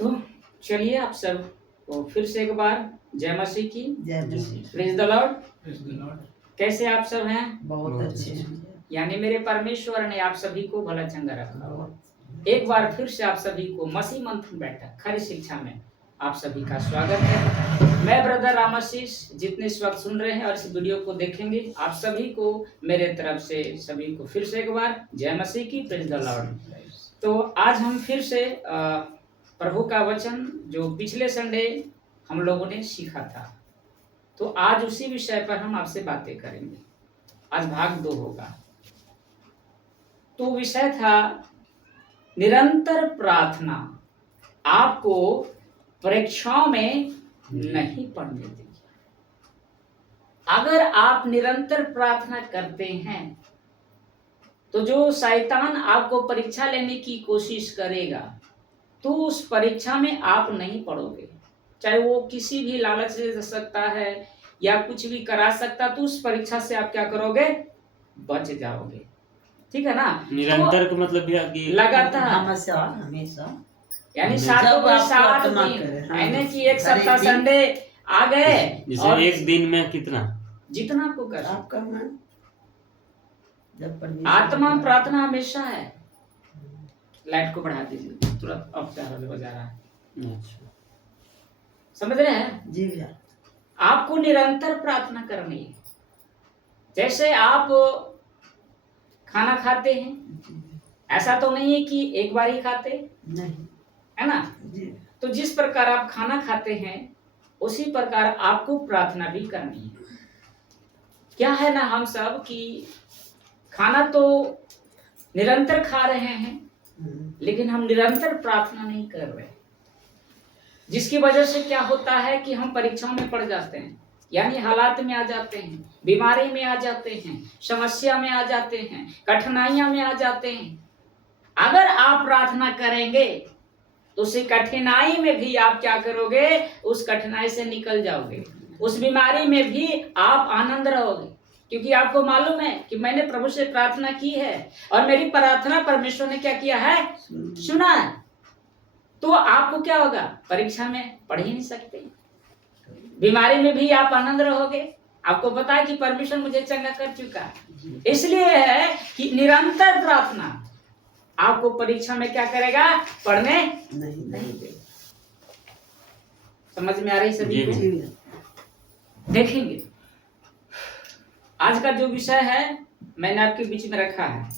तो चलिए आप सब को फिर से एक बार जय मसीह की, जय मसीह। Praise the Lord. Praise the Lord. कैसे आप सब हैं? बहुत अच्छे हैं। यानी मेरे परमेश्वर ने आप सभी को भला चंगा रखा हो। एक बार फिर से आप सभी को मसीह मंथन बैठक खरी शिक्षा में आप सभी का स्वागत है। मैं ब्रदर रामाशीष, जितने इस वक्त सुन रहे हैं और इस वीडियो को देखेंगे, आप सभी को मेरे तरफ से सभी को फिर से एक बार जय मसीह की, प्रेज द लॉर्ड। तो आज हम फिर से प्रभु का वचन जो पिछले संडे हम लोगों ने सीखा था, तो आज उसी विषय पर हम आपसे बातें करेंगे। आज भाग 2 होगा। तो विषय था निरंतर प्रार्थना आपको परीक्षाओं में नहीं पड़ने देगी। अगर आप निरंतर प्रार्थना करते हैं तो जो शैतान आपको परीक्षा लेने की कोशिश करेगा तो उस परीक्षा में आप नहीं पड़ोगे। चाहे वो किसी भी लालच दे सकता है या कुछ भी करा सकता, तो उस परीक्षा से आप क्या करोगे? बच जाओगे। ठीक है ना? निरंतर का मतलब भी कि लगातार, हमेशा यानी जब 7 आप प्रार्थना दिन, करें, हाँ। यानी कि एक हर सप्ताह एक दिन। संडे आ गए जैसे और एक दिन में कितना जितना आपको कर आप करना जब परमेश्वर आत्मा की प्रार्थना हमेशा है। लाइट को बढ़ा दीजिए, तुरंत ऑफ बजा रहा है। अच्छा समझ रहे हैं? जी भैया। आपको निरंतर प्रार्थना करनी है। जैसे आप खाना खाते हैं, ऐसा तो नहीं है कि एक बार ही खाते, नहीं है ना? जी। तो जिस प्रकार आप खाना खाते हैं उसी प्रकार आपको प्रार्थना भी करनी है। क्या है ना, हम सब कि खाना तो निरंतर खा रहे हैं लेकिन हम निरंतर प्रार्थना नहीं कर रहे, जिसकी वजह से क्या होता है कि हम परीक्षाओं में पड़ जाते हैं, यानी हालात में आ जाते हैं, बीमारी में आ जाते हैं, समस्या में आ जाते हैं, कठिनाइयां में आ जाते हैं। अगर आप प्रार्थना करेंगे तो उस कठिनाई में भी आप क्या करोगे? उस कठिनाई से निकल जाओगे। उस बीमारी में भी आप आनंद रहोगे, क्योंकि आपको मालूम है कि मैंने प्रभु से प्रार्थना की है और मेरी प्रार्थना परमेश्वर ने क्या किया है? सुना है। तो आपको क्या होगा? परीक्षा में पढ़ ही नहीं सकते, बीमारी में भी आप आनंद रहोगे। आपको पता है कि परमेश्वर मुझे चंगा कर चुका है। इसलिए है कि निरंतर प्रार्थना आपको परीक्षा में क्या करेगा? पढ़ने नहीं देगा। समझ में आ रही सभी को? जी भैया। देखेंगे आज का जो विषय है मैंने आपके बीच में रखा है।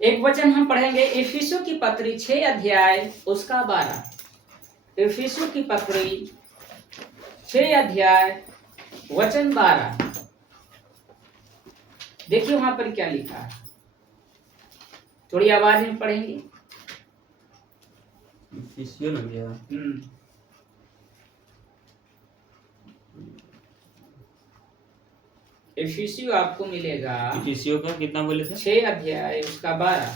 एक वचन हम पढ़ेंगे, इफिसियों की पत्री 6 अध्याय उसका 12। इफिसियों की पत्री 6 अध्याय वचन 12। देखिए वहां पर क्या लिखा है, थोड़ी आवाज में पढ़ेंगे। इफिसियों लग गया। इफिसियों आपको मिलेगा, इफिसियों का कितना बोले थे? 6 अध्याय उसका 12।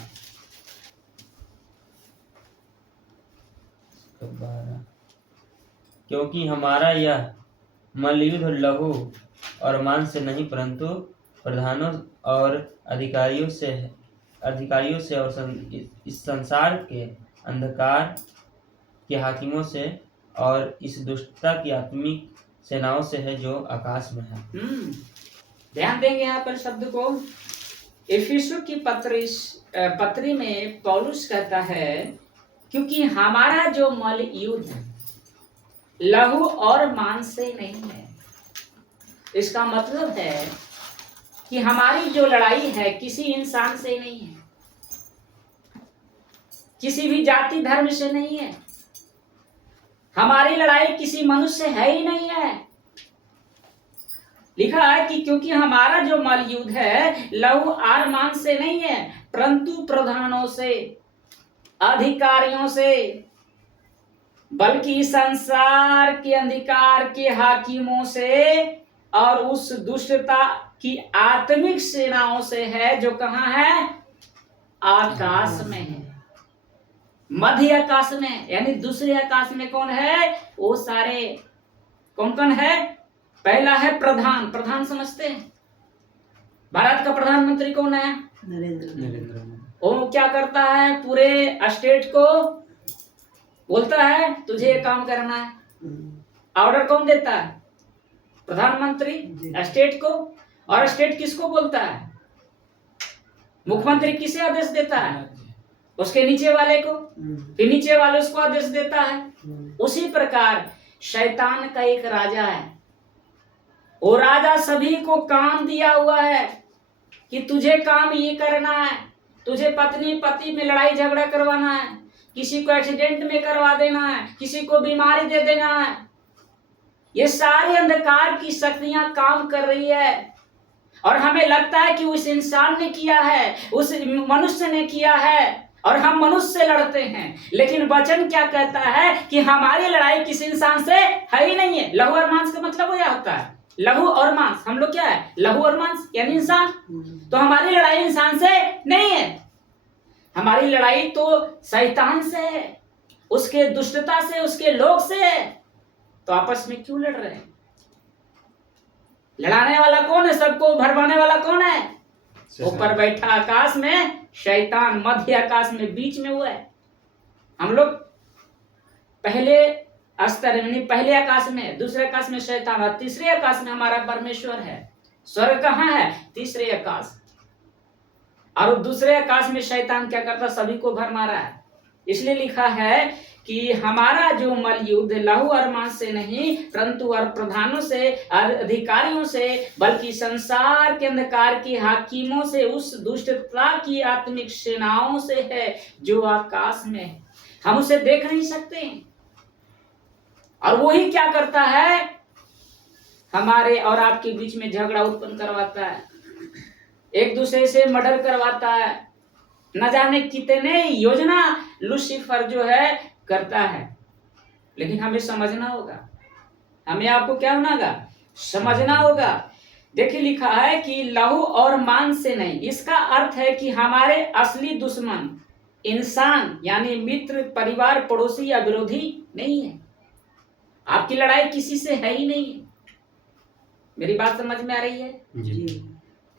12। क्योंकि हमारा यह मल्लयुद्ध लहू और मांस से नहीं परंतु प्रधानों और अधिकारियों से और इस संसार के अंधकार के हाकिमों से और इस दुष्टता की आत्मिक सेनाओं से है जो आकाश में है। ध्यान देंगे यहाँ पर शब्द को। इफिसियों की पत्री में पौलुस कहता है, क्योंकि हमारा जो मल युद्ध लहू और मांस से नहीं है। इसका मतलब है कि हमारी जो लड़ाई है किसी इंसान से नहीं है, किसी भी जाति धर्म से नहीं है। हमारी लड़ाई किसी मनुष्य से है ही नहीं है। लिखा है कि क्योंकि हमारा जो मल युद्ध है लहू और मांस से नहीं है परंतु प्रधानों से, अधिकारियों से, बल्कि संसार के अंधकार के हाकिमों से और उस दुष्टता की आत्मिक सेनाओं से है जो कहाँ है? आकाश में है, मध्य आकाश में, यानी दूसरे आकाश में। कौन है वो? सारे कौन कौन है? पहला है प्रधान समझते हैं? भारत का प्रधानमंत्री कौन है? नरेंद्र। वो क्या करता है, पूरे स्टेट को बोलता है तुझे ये काम करना है। ऑर्डर कौन देता है? प्रधानमंत्री स्टेट को। और स्टेट किसको बोलता है? मुख्यमंत्री किसे आदेश देता है? उसके नीचे वाले को। फिर नीचे वाले उसको आदेश देता है। उसी प्रकार शैतान का एक राजा है। वो राजा सभी को काम दिया हुआ है कि तुझे काम ये करना है, तुझे पत्नी पति में लड़ाई झगड़ा करवाना है, किसी को एक्सीडेंट में करवा देना है, किसी को बीमारी दे देना है। ये सारी अंधकार की शक्तियां काम कर रही है और हमें लगता है कि उस इंसान ने किया है, उस मनुष्य ने किया है और हम मनुष्य से लड़ते हैं। लेकिन वचन क्या कहता है कि हमारी लड़ाई किस इंसान से है ही नहीं है। लहू और मांस का मतलब क्या होता है? लहू और मांस, हम लोग क्या है? लहू और मांस यानी इंसान। तो हमारी लड़ाई इंसान से नहीं है, हमारी लड़ाई तो शैतान से है, उसके दुष्टता से, उसके लोग से है। तो आपस में क्यों लड़ रहे हैं? लड़ाने वाला कौन है? सबको भरमाने वाला कौन है? ऊपर बैठा आकाश में शैतान, मध्य आकाश में, बीच में हुआ है। हम लोग पहले स्तर में, पहले आकाश में, दूसरे आकाश में शैतान और तीसरे आकाश में हमारा परमेश्वर है। स्वर्ग कहाँ है? तीसरे आकाश। और दूसरे आकाश में शैतान क्या करता? सभी को भरमा रहा है। इसलिए लिखा है कि हमारा जो मल युद्ध लहू और मांस से नहीं परंतु और प्रधानों से और अधिकारियों से, बल्कि संसार के अंधकार के हाकिमों से, उस दुष्टता की आत्मिक सेनाओं से है जो आकाश में है। हम उसे देख नहीं सकते। और वही क्या करता है? हमारे और आपके बीच में झगड़ा उत्पन्न करवाता है, एक दूसरे से मर्डर करवाता है, न जाने कितने योजना लूसीफर जो है करता है। लेकिन हमें समझना होगा, हमें आपको क्या होना होगा? समझना होगा। देखिए लिखा है कि लहू और मांस से नहीं, इसका अर्थ है कि हमारे असली दुश्मन इंसान यानी मित्र, परिवार, पड़ोसी या विरोधी नहीं है। आपकी लड़ाई किसी से है ही नहीं है। मेरी बात समझ में आ रही है?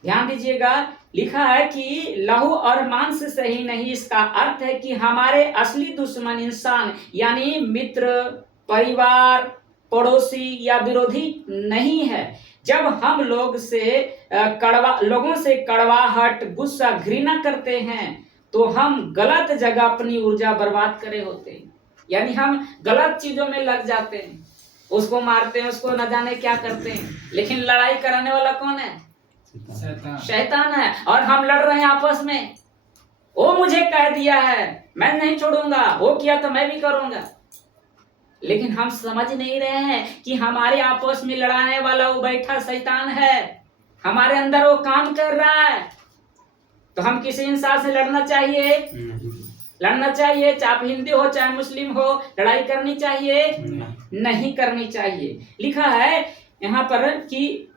ध्यान दीजिएगा, लिखा है कि लहू और मांस से ही नहीं, इसका अर्थ है कि हमारे असली दुश्मन इंसान यानी मित्र, परिवार, पड़ोसी या विरोधी नहीं है। जब हम लोगों से कड़वाहट, गुस्सा, घृणा करते हैं तो हम गलत जगह अपनी ऊर्जा बर्बाद करे होते हैं। यानी हम गलत चीजों में लग जाते हैं, उसको मारते हैं, उसको न जाने क्या करते हैं। लेकिन लड़ाई कराने वाला कौन है? शैतान है। और हम लड़ रहे हैं आपस में। वो मुझे कह दिया है, मैं नहीं छोड़ूंगा, वो किया तो मैं भी करूंगा। लेकिन हम समझ नहीं रहे हैं कि हमारे आपस में लड़ाने वाला वो बैठा शैतान है, हमारे अंदर वो काम कर रहा है। तो हम किसी इंसान से लड़ना चाहिए? लड़ना चाहिए, चाहे हिंदू हो चाहे मुस्लिम हो, लड़ाई करनी चाहिए? नहीं करनी चाहिए। लिखा है यहाँ पर कि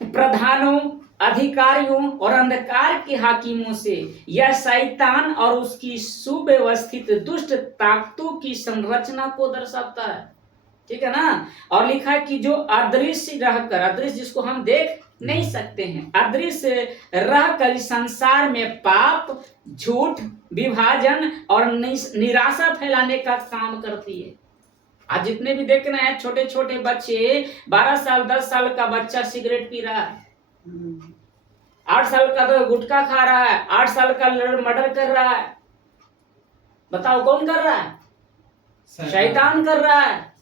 प्रधानों, अधिकारियों और अंधकार के हाकिमों से, यह शैतान और उसकी सुव्यवस्थित दुष्ट ताकतों की संरचना को दर्शाता है। ठीक है ना? और लिखा है कि जो अदृश्य रहकर, अदृश्य जिसको हम देख नहीं सकते हैं, अदृश्य रहकर संसार में पाप, झूठ, विभाजन और निराशा फैलाने का काम करती है। आज जितने भी देख रहे हैं छोटे छोटे बच्चे, 12 साल 10 साल का बच्चा सिगरेट पी रहा है, 8 साल का तो गुटखा खा रहा है, 8 साल का मर्डर कर रहा है। बताओ कौन कर रहा है? शैतान कर रहा है।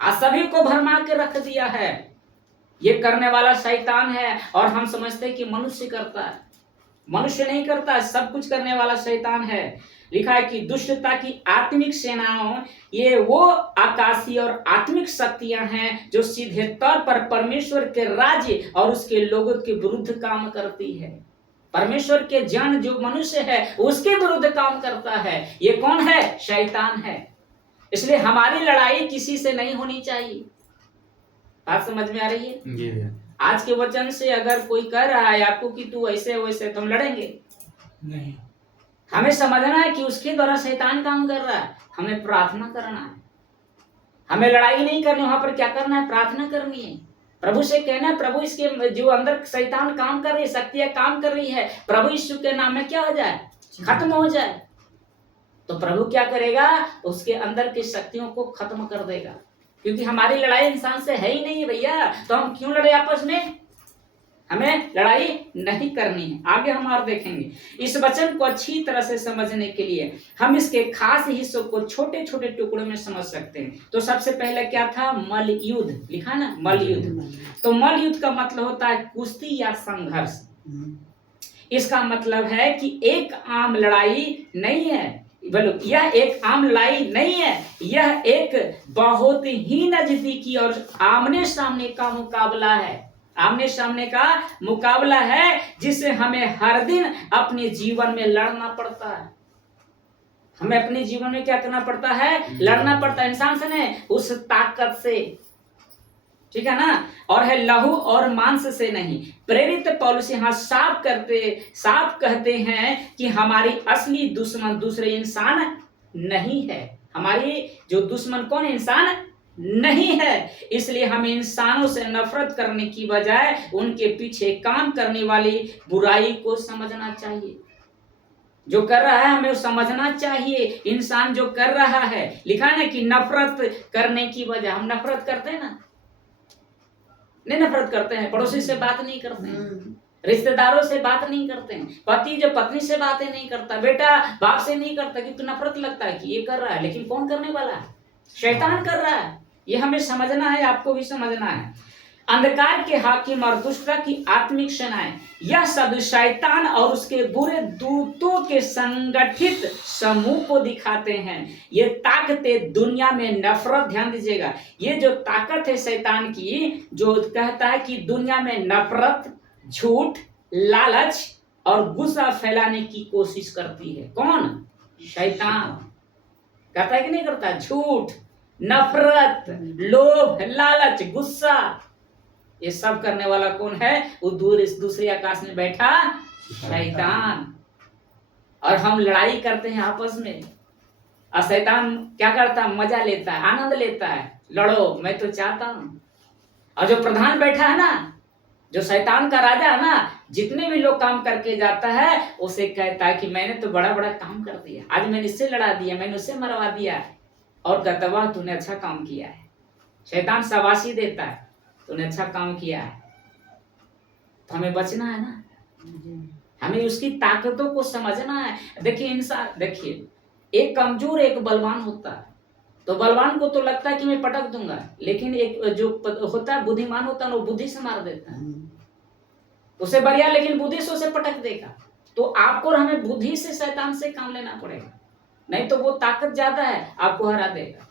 आज सभी को भरमा के रख दिया है। ये करने वाला शैतान है और हम समझते हैं कि मनुष्य करता है। मनुष्य नहीं करता, सब कुछ करने वाला शैतान है। लिखा है कि दुष्टता की आत्मिक सेनाओं, ये वो आकाशीय और आत्मिक शक्तियां हैं जो सीधे तौर पर परमेश्वर के राज्य और उसके लोगों के विरुद्ध काम करती है। परमेश्वर के जन जो मनुष्य है उसके विरुद्ध काम करता है। ये कौन है? शैतान है। इसलिए हमारी लड़ाई किसी से नहीं होनी चाहिए। बात समझ में आ रही है? आज के वचन से अगर कोई कह रहा है आपको कि तू ऐसे वैसे, तो हम लड़ेंगे नहीं। हमें समझना है कि उसके द्वारा शैतान काम कर रहा है। हमें प्रार्थना करना है, हमें लड़ाई नहीं करनी। वहां पर क्या करना है? प्रार्थना करनी है। प्रभु से कहना है, प्रभु इसके जो अंदर शैतान काम कर रही है, शक्तियां काम कर रही है, प्रभु यीशु के नाम में क्या हो जाए, खत्म हो जाए। तो प्रभु क्या करेगा, उसके अंदर की शक्तियों को खत्म कर देगा। क्योंकि हमारी लड़ाई इंसान से है ही नहीं है भैया, तो हम क्यों लड़े आपस में, हमें लड़ाई नहीं करनी है। आगे हम और देखेंगे। इस वचन को अच्छी तरह से समझने के लिए हम इसके खास हिस्सों को छोटे छोटे टुकड़ों में समझ सकते हैं। तो सबसे पहले क्या था, मल युद्ध, लिखा ना मल युद्ध। तो मल युद्ध का मतलब होता है कुश्ती या संघर्ष। इसका मतलब है कि एक आम लड़ाई नहीं है, बोलो, यह एक आम लड़ाई नहीं है, यह एक बहुत ही नजदीकी और आमने सामने का मुकाबला है। आमने सामने का मुकाबला है जिसे हमें हर दिन अपने जीवन में लड़ना पड़ता है। हमें अपने जीवन में क्या करना पड़ता है, लड़ना पड़ता है। इंसान से नहीं, उस ताकत से, ठीक है ना, और है लहू और मांस से नहीं। प्रेरित पौलुस यहाँ साफ कहते हैं कि हमारी असली दुश्मन दूसरे इंसान नहीं है। हमारी जो दुश्मन कौन है, इंसान नहीं है। इसलिए हमें इंसानों से नफरत करने की बजाय उनके पीछे काम करने वाली बुराई को समझना चाहिए। जो कर रहा है हमें समझना चाहिए। इंसान जो कर रहा है, लिखा है ना कि नफरत करने की बजाय, हम नफरत करते हैं ना, नहीं नफरत करते हैं, पड़ोसी से बात नहीं करते हैं, रिश्तेदारों से बात नहीं करते हैं, पति जो पत्नी से बातें नहीं करता, बेटा बाप से नहीं करता, क्योंकि नफरत लगता है कि ये कर रहा है। लेकिन कौन करने वाला है, शैतान कर रहा है। ये हमें समझना है, आपको भी समझना है। अंधकार के हाकिम और दुष्टता की आत्मिक सेनाएं, यह शब्द शैतान और उसके बुरे दूतों के संगठित समूह को दिखाते हैं। ये ताकतें दुनिया में नफरत, ध्यान दीजिएगा, ये जो ताकत है शैतान की, जो कहता है कि दुनिया में नफरत, झूठ, लालच और गुस्सा फैलाने की कोशिश करती है। कौन, शैतान करता है कि नहीं करता, झूठ, नफरत, लोभ, लालच, गुस्सा, ये सब करने वाला कौन है, वो दूसरे आकाश में बैठा शैतान। और हम लड़ाई करते हैं आपस में, और शैतान क्या करता है, मजा लेता है, आनंद लेता है, लड़ो मैं तो चाहता हूं। और जो प्रधान बैठा है ना, जो शैतान का राजा है ना, जितने भी लोग काम करके जाता है उसे कहता है कि मैंने तो बड़ा बड़ा काम कर दिया, आज मैंने इससे लड़ा दिया, मैंने उससे मरवा दिया, और कहता वाह तूने अच्छा काम किया है। शैतान शाबाशी देता है, तूने अच्छा काम किया है। तो हमें बचना है ना, हमें उसकी ताकतों को समझना है। देखिए इंसान, देखिए एक कमजोर एक बलवान होता है, तो बलवान को तो लगता है कि मैं पटक दूंगा, लेकिन एक जो होता है बुद्धिमान होता है, वो बुद्धि से मार देता है, उसे बढ़िया, लेकिन बुद्धि से उसे पटक देगा। तो आपको और हमें बुद्धि से शैतान से काम लेना पड़ेगा, नहीं तो वो ताकत ज्यादा है, आपको हरा देगा।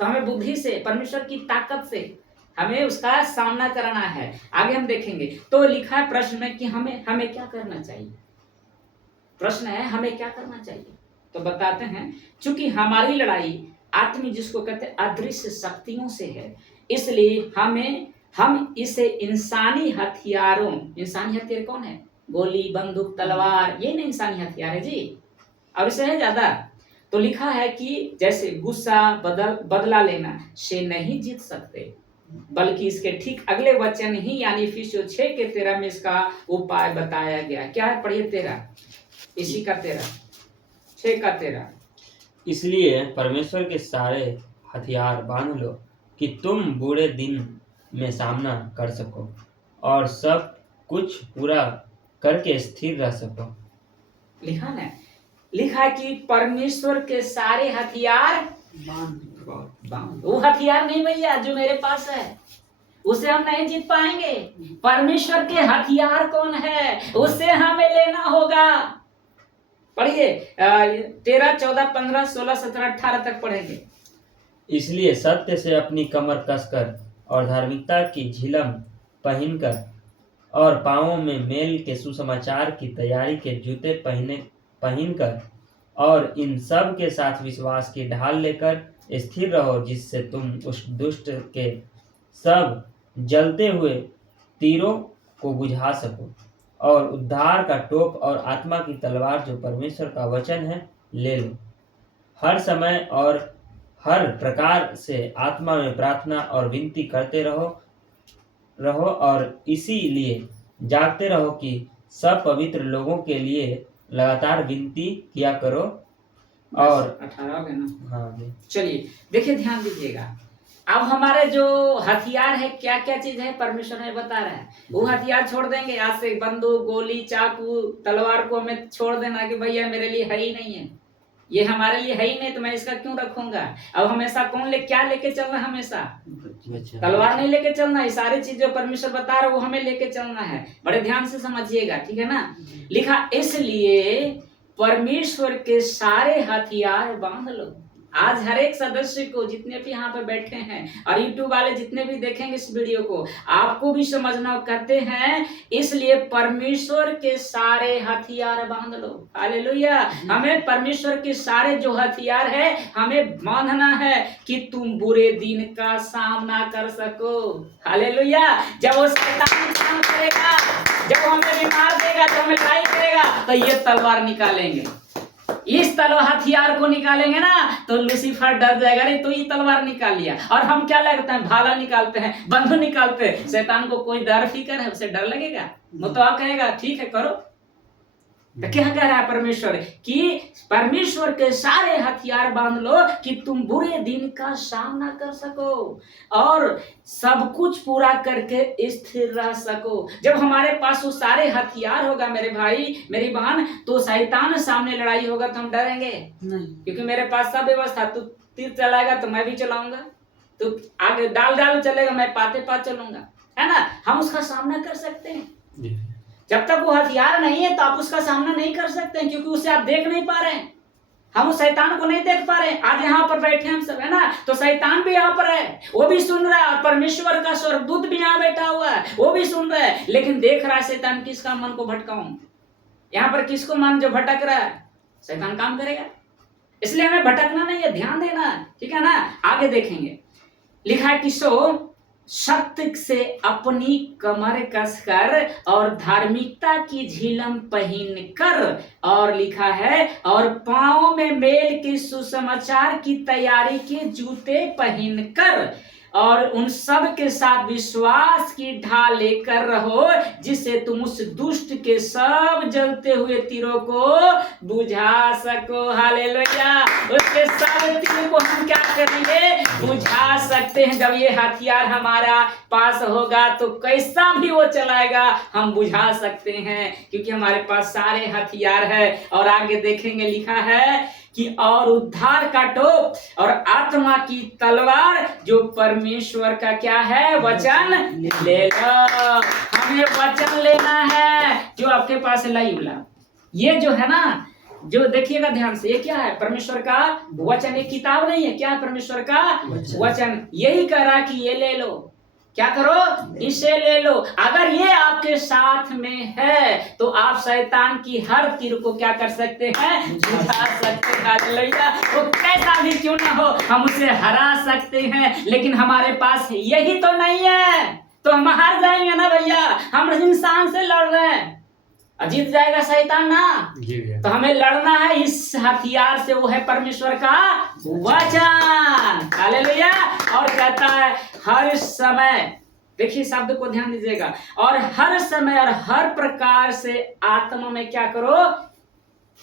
तो हमें बुद्धि से, परमेश्वर की ताकत से हमें उसका सामना करना है। आगे हम देखेंगे। तो लिखा है प्रश्न में कि हमें क्या करना चाहिए। प्रश्न है हमें क्या करना चाहिए, तो बताते हैं, चूंकि हमारी लड़ाई आत्मिक, जिसको कहते हैं अदृश्य शक्तियों से है, इसलिए हम इसे इंसानी हथियार कौन है, गोली, बंदूक, तलवार, ये नहीं इंसानी हथियार है जी, और इसे है ज्यादा। तो लिखा है कि जैसे गुस्सा, बदला लेना से नहीं जीत सकते, बल्कि इसके ठीक अगले वचन ही यानी इफिसियों 6:13 में इसका उपाय बताया गया। क्या है, पढ़िए 13, इसी का 13, 6:13। इसलिए परमेश्वर के सारे हथियार बांध लो कि तुम बुरे दिन में सामना कर सको और सब कुछ पूरा करके स्थिर रह सको। लिखा ना, लिखा कि परमेश्वर के सारे हथियार बांध। वो हथियार नहीं भैया जो मेरे पास है, उसे हम नहीं जीत पाएंगे। परमेश्वर के हथियार कौन है, उसे हमें लेना होगा। पढ़िए 13, 14, 15, 16, 17, 18 तक पढ़ेंगे। इसलिए सत्य से अपनी कमर कसकर और धार्मिकता की झिलम पहनकर और पांवों में मेल के सुसमाचार की तैयारी के जूते पहनकर और इन सब के साथ विश्वास की ढाल लेकर स्थिर रहो, जिससे तुम उस दुष्ट के सब जलते हुए तीरों को बुझा सको और उद्धार का टोप और आत्मा की तलवार जो परमेश्वर का वचन है ले लो। हर समय और हर प्रकार से आत्मा में प्रार्थना और विनती करते रहो और इसीलिए जागते रहो कि सब पवित्र लोगों के लिए लगातार विनती किया करो। और 18 हो गया ना। हाँ जी। चलिए देखिए, ध्यान दीजिएगा। अब हमारे जो हथियार है, क्या क्या चीज है, परमेश्वर हमें बता रहा है। वो हथियार छोड़ देंगे आज से, बंदूक, गोली, चाकू, तलवार को हमें छोड़ देना कि भैया मेरे लिए है ही नहीं है, ये हमारे लिए है ही नहीं, तो मैं इसका क्यों रखूंगा। अब हमेशा क्या लेके चलना, हमेशा तलवार नहीं लेके चलना। ये सारी चीज जो परमेश्वर बता रहा है वो हमें लेके चलना है। बड़े ध्यान से समझिएगा, ठीक है ना। लिखा, इसलिए परमेश्वर के सारे हथियार बांध लो। आज हर एक सदस्य को, जितने भी यहाँ पे बैठे हैं और यूट्यूब वाले जितने भी देखेंगे इस वीडियो को, आपको भी समझना। कहते हैं इसलिए परमेश्वर के सारे हथियार बांध लो। हालेलुया। हमें परमेश्वर के सारे जो हथियार है हमें बांधना है कि तुम बुरे दिन का सामना कर सको। हालेलुया। जब वो शैतान काम करेगा, जब हमें बीमार देगा, जब हमें लड़ाई करेगा, तो ये तलवार निकालेंगे। इस तलवार हथियार को निकालेंगे ना तो लूसीफर डर जाएगा, अरे तो ये तलवार निकाल लिया। और हम क्या लगता है, भाला निकालते हैं, बंदूक निकालते हैं। शैतान को कोई डर फिकर है, उसे डर लगेगा? वो तो आप कहेगा ठीक है करो। तो क्या कह रहा है परमेश्वर कि परमेश्वर के सारे हथियार बांध लो कि तुम बुरे दिन का सामना कर सको और सब कुछ पूरा करके स्थिर रह सको। जब हमारे पास वो सारे हथियार होगा मेरे भाई मेरी बहन, तो शैतान सामने लड़ाई होगा तो हम डरेंगे नहीं, क्योंकि मेरे पास सब व्यवस्था। तू तीर चलाएगा तो मैं भी चलाऊंगा, तो आगे डाल चलेगा, मैं पाते चलूंगा, है ना। हम उसका सामना कर सकते हैं। जब तक वो हथियार नहीं है तो आप उसका सामना नहीं कर सकते हैं, क्योंकि उसे आप देख नहीं पा रहे हैं। हम उस शैतान को नहीं देख पा रहे हैं। आज यहाँ पर बैठे हम सब, है ना, तो शैतान भी यहाँ पर है, वो भी सुन रहा है। परमेश्वर का स्वर्गदूत भी यहाँ बैठा हुआ है, वो भी सुन रहा है, लेकिन देख रहा है शैतान किसका मन को भटकाऊं। यहाँ पर किसको मन जो भटक रहा है, शैतान काम करेगा। इसलिए हमें भटकना नहीं है, ध्यान देना है, ठीक है ना। आगे देखेंगे, लिखा है कि सो सत्य से अपनी कमर कसकर और धार्मिकता की झिलम पहन कर, और लिखा है और पांव में मेल के सुसमाचार की तैयारी के जूते पहन कर, और उन सब के साथ विश्वास की ढाल लेकर रहो, जिससे तुम उस दुष्ट के सब जलते हुए तीरों को बुझा सको। हालेलुया। उसके सब तीरों को हम क्या करेंगे, बुझा सकते हैं। जब ये हथियार हमारा पास होगा तो कैसा भी वो चलाएगा हम बुझा सकते हैं, क्योंकि हमारे पास सारे हथियार है। और आगे देखेंगे, लिखा है कि और उद्धार का टोप और आत्मा की तलवार जो परमेश्वर का क्या है, वचन ले लो। हमें वचन लेना है जो आपके पास है। लाइवला ये जो है ना, जो देखिएगा ध्यान से, ये क्या है, परमेश्वर का वचन। एक किताब नहीं है, क्या है, परमेश्वर का वचन। यही कह रहा कि ये ले लो, क्या करो, इसे ले लो। अगर ये आपके साथ में है तो आप शैतान की हर तीर को क्या कर सकते हैं, बुझा सकते हैं। हालेलुया। वो कैसा भी क्यों ना हो हम उसे हरा सकते हैं, लेकिन हमारे पास यही तो नहीं है, तो हम हार जाएंगे ना भैया। हम इंसान से लड़ रहे हैं, जीत जाएगा शैतान ना। तो हमें लड़ना है इस हथियार से, वो है परमेश्वर का वचन। हालेलुया। और कहता है हर समय, देखिए शब्द को ध्यान दीजिएगा, और हर समय और हर प्रकार से आत्मा में क्या करो,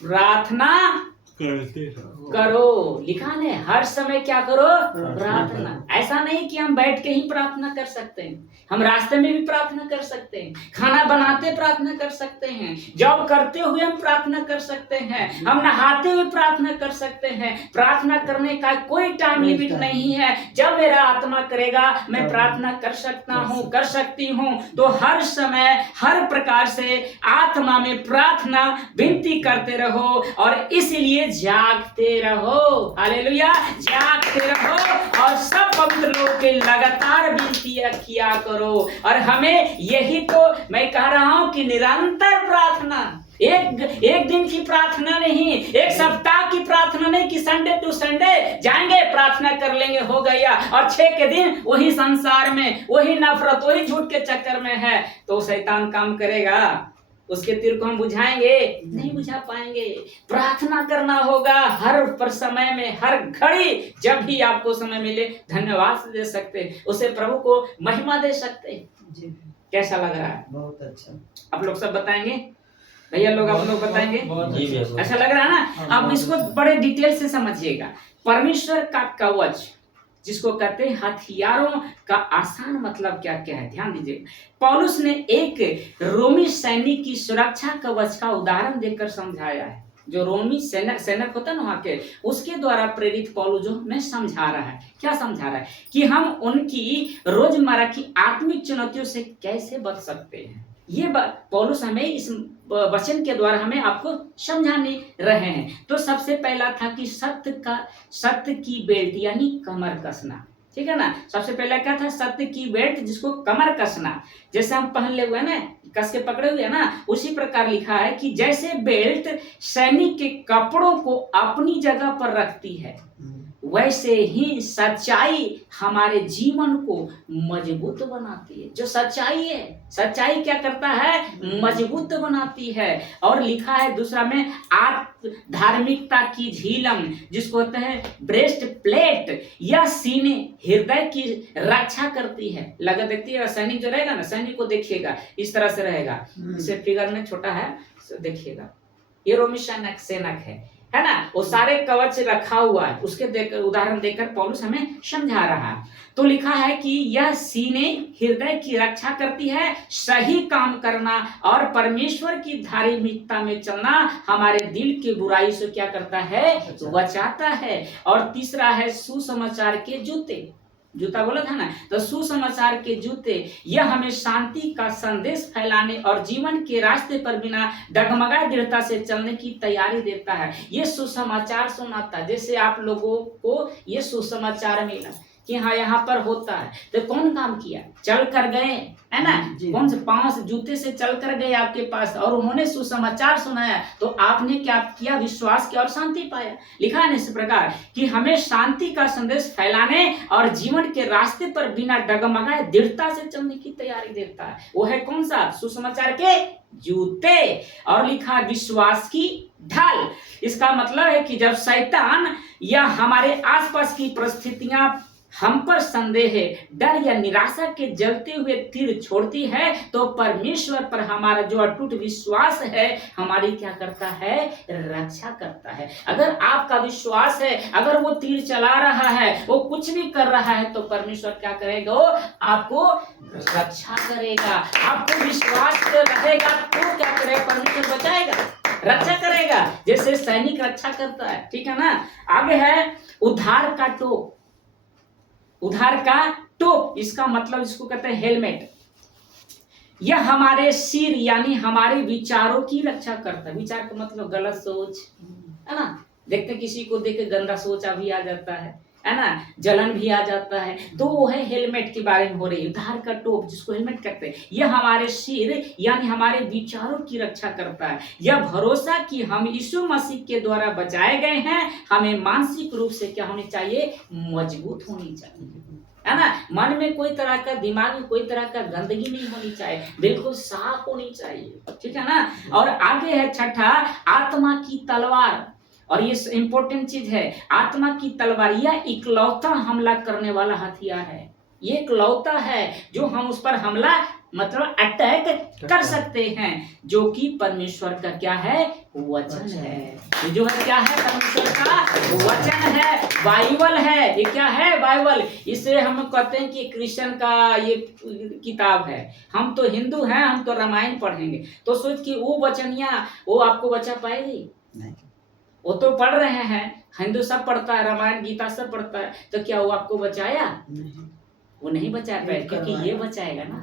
प्रार्थना करो। लिखा है हर समय क्या करो, प्रार्थना। ऐसा नहीं कि हम बैठ के ही प्रार्थना कर सकते हैं, हम रास्ते में भी प्रार्थना कर सकते हैं, खाना बनाते प्रार्थना कर सकते हैं, जॉब करते हुए हम प्रार्थना कर सकते हैं, हम नहाते हुए प्रार्थना कर सकते हैं। प्रार्थना करने का कोई टाइम लिमिट नहीं है। जब मेरा आत्मा करेगा मैं प्रार्थना कर सकता हूँ, कर सकती हूँ। तो हर समय हर प्रकार से आत्मा में प्रार्थना विनती करते रहो, और इसलिए जागते रहो। हालेलुया। जागते रहो और सब पवित्र लोग के लगातार विनती किया करो। और हमें यही तो मैं कह रहा हूं कि निरंतर प्रार्थना, एक दिन की प्रार्थना नहीं, एक सप्ताह की प्रार्थना नहीं कि संडे टू संडे जाएंगे प्रार्थना कर लेंगे हो गया, और 6 के दिन वही संसार में वही नफरत वही झूठ के चक्कर में है, तो शैतान काम करेगा। उसके तीर को हम बुझाएंगे नहीं बुझा पाएंगे। प्रार्थना करना होगा हर पर समय में, हर घड़ी, जब भी आपको समय मिले धन्यवाद दे सकते, उसे प्रभु को महिमा दे सकते। जी भैया, कैसा लग रहा है? बहुत अच्छा। आप लोग सब बताएंगे भैया, लोग आप लोग बताएंगे? जी भैया। ऐसा लग रहा है ना? अब इसको बड़े डिटेल से समझिएगा। परमेश्वर का कवच जिसको कहते हैं हथियारों का आसान मतलब क्या क्या है, ध्यान दीजिए। पौलुस ने एक रोमी सैनिक की सुरक्षा कवच का उदाहरण देकर समझाया है। जो रोमी सैनिक होता है ना वहां के, उसके द्वारा प्रेरित पौलुस जो हमें समझा रहा है, क्या समझा रहा है कि हम उनकी रोजमर्रा की आत्मिक चुनौतियों से कैसे बच सकते हैं। ये पौलुस हमें इस वचन के द्वारा हमें आपको समझाने रहे हैं। तो सबसे पहला था कि सत्य की बेल्ट यानी कमर कसना, ठीक है ना। सबसे पहला क्या था? सत्य की बेल्ट, जिसको कमर कसना, जैसे हम पहन ले हुए ना, कस के पकड़े हुए ना, उसी प्रकार लिखा है कि जैसे बेल्ट सैनिक के कपड़ों को अपनी जगह पर रखती है, वैसे ही सच्चाई हमारे जीवन को मजबूत बनाती है। जो सच्चाई है, सच्चाई क्या करता है? मजबूत बनाती है। और लिखा है दूसरा में धार्मिकता की झिलम, जिसको कहते हैं ब्रेस्ट प्लेट, या सीने हृदय की रक्षा करती है। लगा देखती है सैनिक जो रहेगा ना, सैनिक को देखिएगा इस तरह से रहेगा, इसे फिगर में छोटा है देखिएगा, ये रोमी सैनिक है ना, वो सारे कवच रखा हुआ है। उसके उदाहरण देकर पौलुस हमें समझा रहा है। तो लिखा है कि यह सीने हृदय की रक्षा करती है, सही काम करना और परमेश्वर की धार्मिकता में चलना हमारे दिल की बुराई से क्या करता है? बचाता है। और तीसरा है सुसमाचार के जूते, जूता बोला था ना, तो सुसमाचार के जूते, यह हमें शांति का संदेश फैलाने और जीवन के रास्ते पर बिना डगमगाए दृढ़ता से चलने की तैयारी देता है। ये सुसमाचार सुनाता, जैसे आप लोगों को ये सुसमाचार मिला कि हाँ यहाँ पर होता है, तो कौन काम किया? चल कर गए, है ना, कौन से 5 जूते से चल कर गए आपके पास और उन्होंने सुसमाचार सुनाया, तो आपने क्या किया? विश्वास किया और शांति पाया। लिखा है इस प्रकार कि हमें शांति का संदेश फैलाने और जीवन के रास्ते पर बिना डगमगाए दृढ़ता से चलने की तैयारी देता है। वो है कौन सा? सुसमाचार के जूते। और लिखा है विश्वास की ढाल। इसका मतलब है कि जब शैतान या हमारे आसपास की परिस्थितियां हम पर संदेह, डर या निराशा के जलते हुए तीर छोड़ती है, तो परमेश्वर पर हमारा जो अटूट विश्वास है हमारी क्या करता है? रक्षा करता है। अगर आपका विश्वास है, अगर वो तीर चला रहा है, वो कुछ भी कर रहा है, तो परमेश्वर क्या करेगा? वो आपको रक्षा करेगा। आपको विश्वास रहेगा तो क्या करेगा? परमेश्वर बचाएगा, रक्षा करेगा, जैसे सैनिक रक्षा करता है, ठीक है ना। आगे है उद्धार का टोप। उद्धार का टोप, इसका मतलब इसको कहते हैं हेलमेट। यह हमारे सिर यानी हमारे विचारों की रक्षा करता है। विचार का मतलब गलत सोच, है ना। देखते किसी को देख के गंदा सोच भी आ जाता है ना, जलन भी आ जाता है, तो वो है हेलमेट के बारे में हो रही है। उद्धार का टोप, जिसको हेलमेट कहते हैं, यह हमारे सिर यानी हमारे विचारों की रक्षा करता है। यह भरोसा कि हम यीशु मसीह के द्वारा बचाए गए हैं, हमें मानसिक रूप से क्या होनी चाहिए? मजबूत होनी चाहिए, है ना। मन में कोई तरह का, दिमाग में कोई तरह का गंदगी नहीं होनी चाहिए, बिल्कुल साफ होनी चाहिए, ठीक है ना। और आगे है छठा, आत्मा की तलवार। और ये इंपॉर्टेंट चीज है, आत्मा की तलवार यह इकलौता हमला करने वाला हथियार है। ये इकलौता है जो हम उस पर हमला मतलब अटैक कर सकते हैं, जो कि परमेश्वर का क्या है? वचन है। ये जो है क्या है? परमेश्वर का वचन है, बाइबल है। ये क्या है? बाइबल। इसे हम कहते हैं कि क्रिश्चियन का ये किताब है। हम तो हिंदू हैं, हम तो रामायण पढ़ेंगे, तो सोच कि वो वचनिया वो आपको बचा पाएगी? नहीं। वो तो पढ़ रहे हैं, हिंदू सब पढ़ता है, रामायण गीता सब पढ़ता है, तो क्या वो आपको बचाया? नहीं, वो नहीं बचा पाए, क्योंकि ये बचाएगा ना,